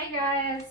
Hi guys.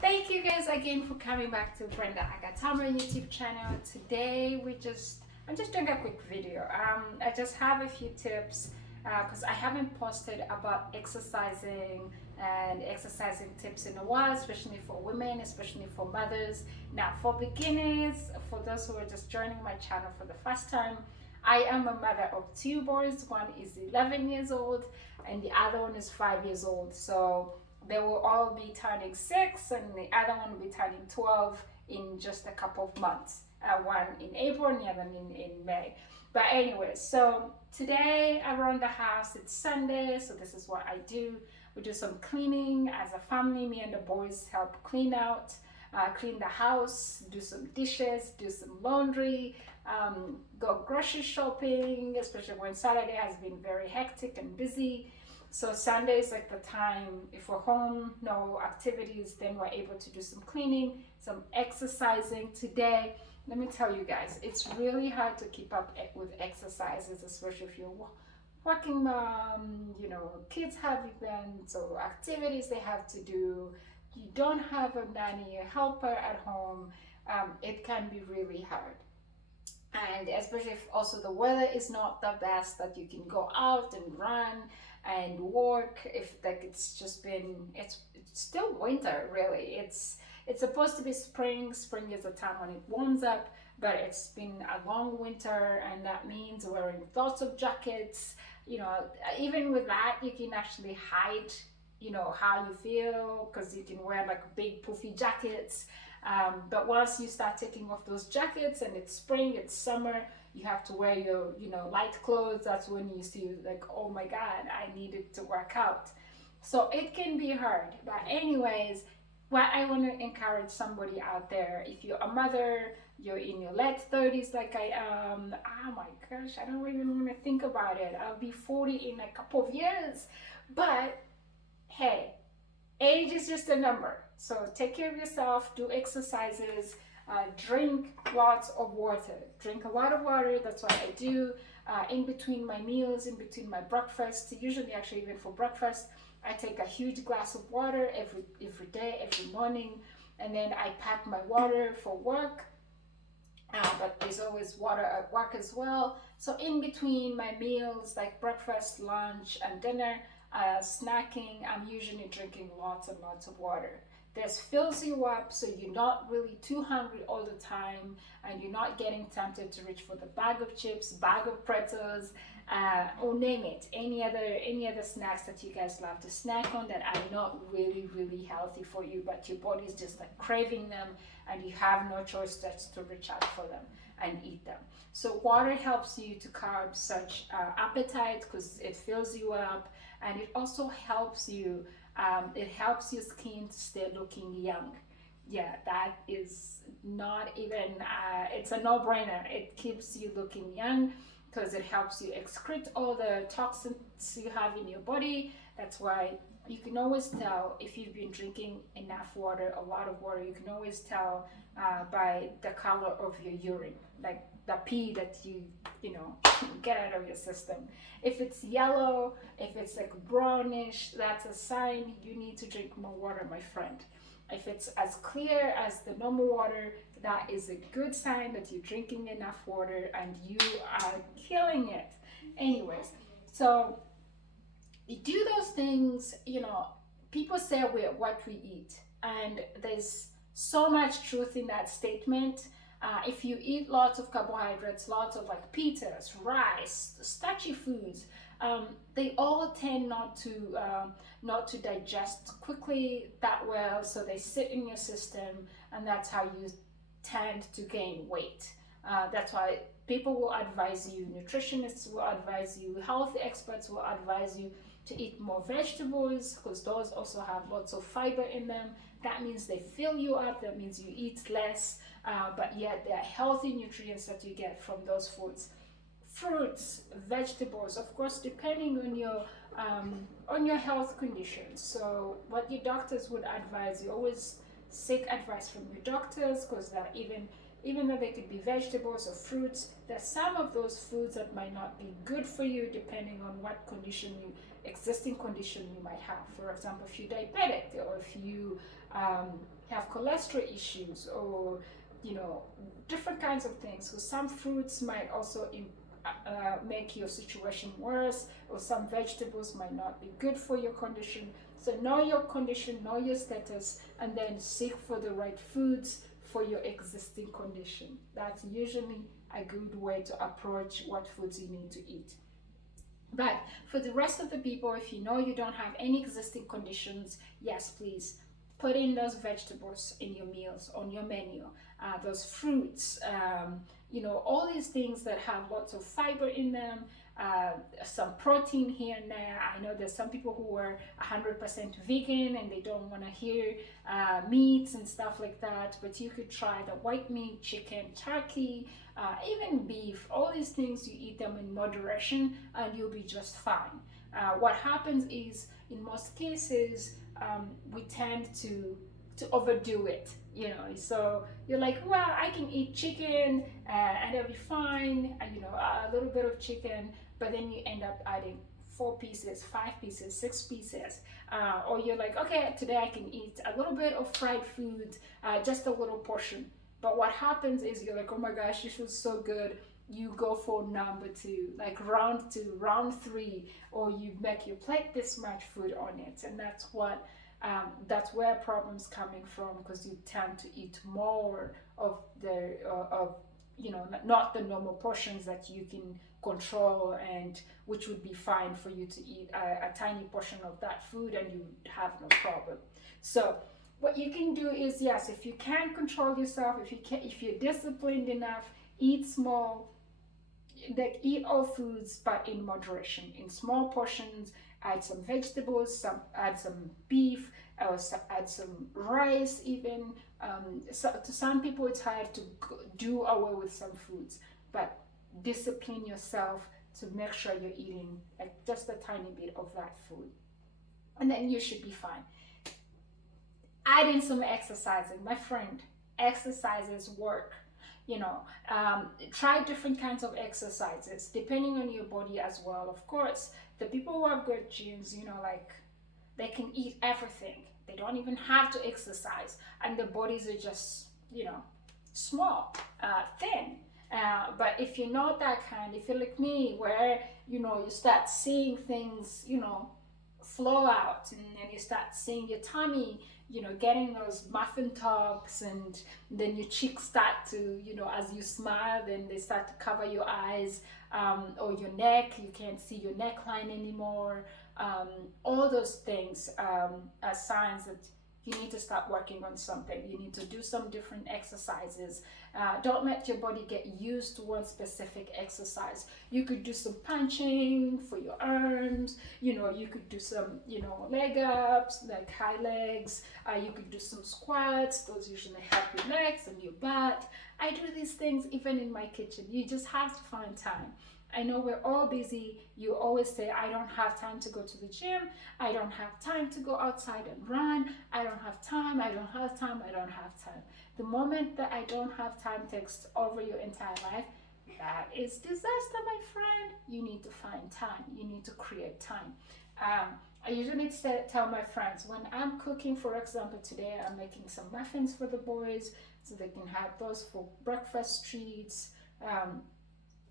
Thank you guys again for coming back to Brenda Agatama YouTube channel. Today I'm just doing a quick video. I just have a few tips because I haven't posted about exercising and exercising tips in a while, especially for women, especially for mothers. Now, for beginners, for those who are just joining my channel for the first time, I am a mother of two boys. One is 11 years old and the other one is 5 years old. So they will all be turning 6 and the other one will be turning 12 in just a couple of months. One in April and the other in May. But anyway, so today around the house, it's Sunday, so this is what I do. We do some cleaning as a family. Me and the boys help clean the house, do some dishes, do some laundry, go grocery shopping, especially when Saturday has been very hectic and busy. So Sunday is like the time, if we're home, no activities, then we're able to do some cleaning, some exercising. Today, let me tell you guys, it's really hard to keep up with exercises, especially if you're working mom, kids have events or activities they have to do. You don't have a nanny, a helper at home. It can be really hard, and especially if also the weather is not the best that you can go out and run and walk. If like it's still winter, really. It's supposed to be spring is the time when it warms up, but it's been a long winter, and that means wearing lots of jackets. Even with that, you can actually hide how you feel, because you can wear like big puffy jackets. But once you start taking off those jackets and it's spring, it's summer, you have to wear your light clothes. That's when you see like, oh my god, I needed to work out. So it can be hard. But anyways, what I want to encourage somebody out there, if you're a mother, you're in your late 30s like I am. Oh my gosh, I don't even want to think about it. I'll be 40 in a couple of years. But hey, age is just a number. So take care of yourself, do exercises, drink lots of water. Drink a lot of water. That's what I do in between my meals, in between my breakfast. Usually, actually, even for breakfast, I take a huge glass of water every day, every morning, and then I pack my water for work. But there's always water at work as well. So in between my meals, like breakfast, lunch, and dinner, snacking, I'm usually drinking lots and lots of water. This fills you up so you're not really too hungry all the time, and you're not getting tempted to reach for the bag of chips, bag of pretzels, or name it, any other snacks that you guys love to snack on that are not really really healthy for you, but your body is just like craving them, and you have no choice just to reach out for them and eat them. So water helps you to curb such appetite because it fills you up, and it also helps you. It helps your skin to stay looking young. Yeah, that is not even. It's a no-brainer. It keeps you looking young because it helps you excrete all the toxins you have in your body. That's why you can always tell if you've been drinking enough water, a lot of water. You can always tell by the color of your urine, like the pee that you get out of your system. If it's yellow, if it's like brownish, that's a sign you need to drink more water, my friend. If it's as clear as the normal water, that is a good sign that you're drinking enough water and you are killing it. Anyways, so you do those things. People say we're what we eat, and there's so much truth in that statement. If you eat lots of carbohydrates, lots of like pitas, rice, starchy foods, they all tend not to digest quickly that well, so they sit in your system, and that's how you tend to gain weight. That's why people will advise you, nutritionists will advise you, health experts will advise you to eat more vegetables, because those also have lots of fiber in them. That means they fill you up, that means you eat less, but yet there are healthy nutrients that you get from those foods. Fruits, vegetables, of course, depending on your health conditions. So what your doctors would advise, you always seek advice from your doctors, because that even though they could be vegetables or fruits, there's some of those foods that might not be good for you depending on what condition existing condition you might have. For example, if you're diabetic, or if you have cholesterol issues, or different kinds of things. So some fruits might also make your situation worse, or some vegetables might not be good for your condition. So know your condition, know your status, and then seek for the right foods for your existing condition. That's usually a good way to approach what foods you need to eat. But for the rest of the people, if you know you don't have any existing conditions, yes, please put in those vegetables in your meals, on your menu, those fruits, all these things that have lots of fiber in them, some protein here and there. I know there's some people who are 100% vegan and they don't want to hear meats and stuff like that, but you could try the white meat, chicken, turkey, even beef. All these things, you eat them in moderation and you'll be just fine. What happens is, in most cases, we tend to overdo it, so you're like, well, I can eat chicken and it'll be fine, a little bit of chicken, but then you end up adding 4 pieces, 5 pieces, 6 pieces, or you're like, okay, today I can eat a little bit of fried food, just a little portion. But what happens is, you're like, oh my gosh, this was so good. You go for number 2, like round 2, round 3, or you make your plate this much food on it, and that's where problems coming from, because you tend to eat more of the not the normal portions that you can control, and which would be fine for you to eat a tiny portion of that food and you have no problem. So what you can do is, yes, if you can control yourself, if you're disciplined enough, eat small, like eat all foods, but in moderation, in small portions. Add some vegetables, add some beef, or add some rice even. So to some people it's hard to do away with some foods, but discipline yourself to make sure you're eating like just a tiny bit of that food, and then you should be fine. Add in some exercising. My friend, exercises work. Try different kinds of exercises depending on your body as well. Of course, the people who have good genes, like they can eat everything. They don't even have to exercise, and their bodies are just, small, thin. But if you're not that kind, if you're like me, where you start seeing things, flow out, and then you start seeing your tummy, getting those muffin tops, and then your cheeks start to, as you smile, then they start to cover your eyes, or your neck, you can't see your neckline anymore. All those things are signs that you need to start working on something. You need to do some different exercises. Don't let your body get used to one specific exercise. You could do some punching for your arms. You could do some, leg ups, like high legs. You could do some squats. Those usually help your legs and your butt. I do these things even in my kitchen. You just have to find time. I know we're all busy. You always say, I don't have time to go to the gym. I don't have time to go outside and run. I don't have time. I don't have time. I don't have time. The moment that I don't have time takes over your entire life, that is disaster, my friend. You need to find time. You need to create time. I usually tell my friends, when I'm cooking, for example, today I'm making some muffins for the boys so they can have those for breakfast treats.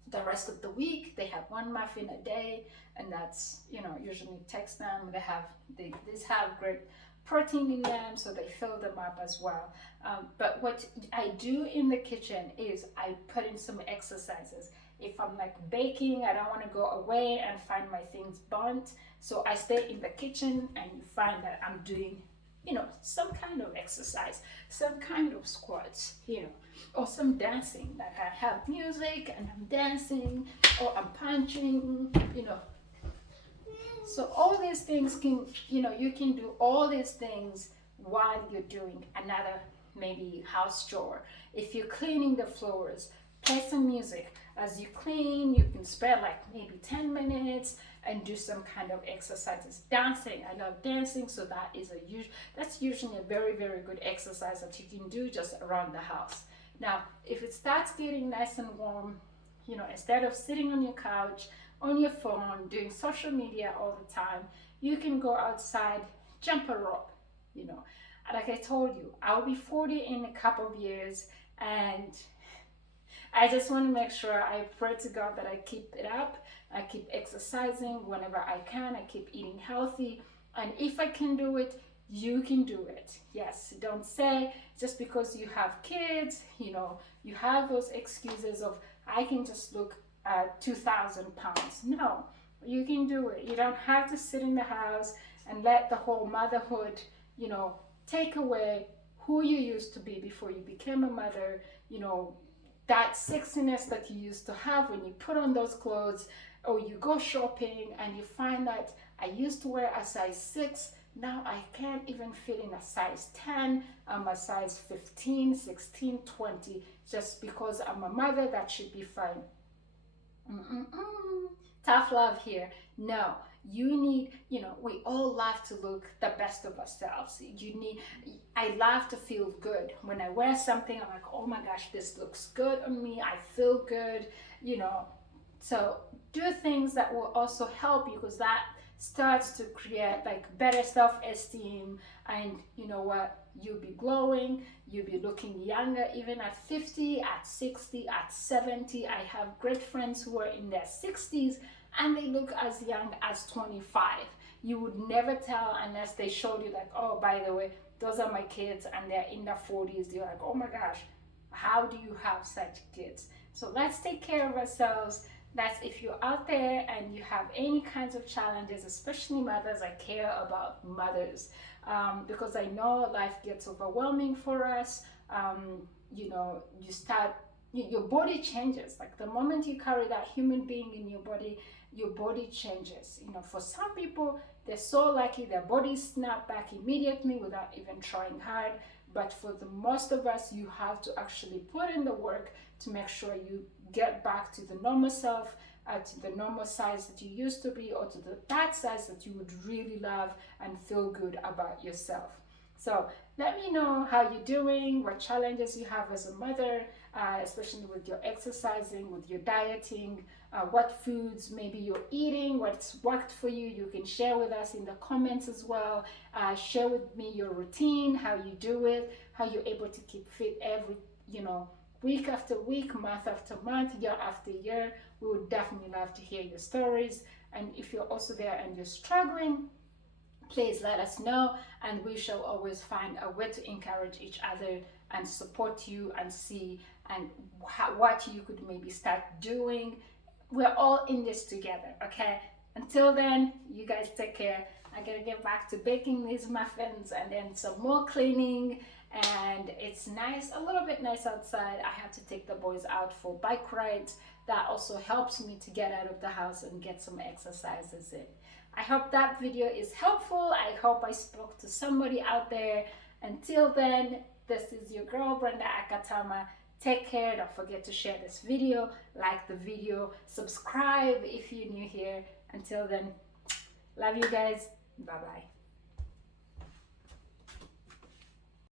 The rest of the week they have one muffin a day, and that's usually takes them. These have great protein in them, so they fill them up as well. But what I do in the kitchen is I put in some exercises. If I'm like baking, I don't want to go away and find my things burnt, so I stay in the kitchen, and you find that I'm doing some kind of exercise, some kind of squats, or some dancing. Like I have music and I'm dancing, or I'm punching, So all these things can, you can do all these things while you're doing another maybe house chore. If you're cleaning the floors, play some music. As you clean, you can spend like maybe 10 minutes and do some kind of exercises. Dancing, I love dancing, so that's usually a very, very good exercise that you can do just around the house. Now, if it starts getting nice and warm, instead of sitting on your couch on your phone doing social media all the time. You can go outside, jump a rope, you know. Like I told you, I'll be 40 in a couple of years, and I just want to make sure, I pray to God that I keep it up. I keep exercising whenever I can. I keep eating healthy. And if I can do it, you can do it. Yes, don't say just because you have kids, you know, you have those excuses of, I can just look 2,000 pounds. No, you can do it. You don't have to sit in the house and let the whole motherhood, you know, take away who you used to be before you became a mother, you know, that sexiness that you used to have when you put on those clothes, or you go shopping and you find that I used to wear a size 6, now I can't even fit in a size 10, I'm a size 15, 16, 20, just because I'm a mother. That should be fine. Mm-mm-mm. Tough love here. No, you need, you know, we all love to look the best of ourselves. You need, I love to feel good. When I wear something, I'm like, oh my gosh, this looks good on me. I feel good, you know. So do things that will also help you, because that starts to create like better self-esteem. And you know what, you'll be glowing, you'll be looking younger even at 50, at 60, at 70. I have great friends who are in their 60s and they look as young as 25. You would never tell unless they showed you, like, oh, by the way, those are my kids and they're in their 40s. You're like, oh my gosh, how do you have such kids? So let's take care of ourselves. That's, if you're out there and you have any kinds of challenges, especially mothers. I care about mothers, because I know life gets overwhelming for us. You know, you start, your body changes. Like the moment you carry that human being in your body changes. You know, for some people, they're so lucky, their bodies snap back immediately without even trying hard. But for the most of us, you have to actually put in the work to make sure you get back to the normal self, to the normal size that you used to be, or to that size that you would really love and feel good about yourself. So let me know how you're doing, what challenges you have as a mother, especially with your exercising, with your dieting, what foods maybe you're eating, what's worked for you. You can share with us in the comments as well. Share with me your routine, how you do it, how you're able to keep fit every, you know, week after week, month after month, year after year. We would definitely love to hear your stories. And if you're also there and you're struggling, please let us know, and we shall always find a way to encourage each other and support you and see and what you could maybe start doing. We're all in this together, okay? Until then, you guys take care. I gotta get back to baking these muffins and then some more cleaning. And it's nice, a little bit nice outside. I have to take the boys out for bike rides. That also helps me to get out of the house and get some exercises in. I hope that video is helpful. I hope I spoke to somebody out there. Until then, this is your girl, Brenda Akatama. Take care. Don't forget to share this video, like the video, subscribe if you're new here. Until then, love you guys. Bye-bye.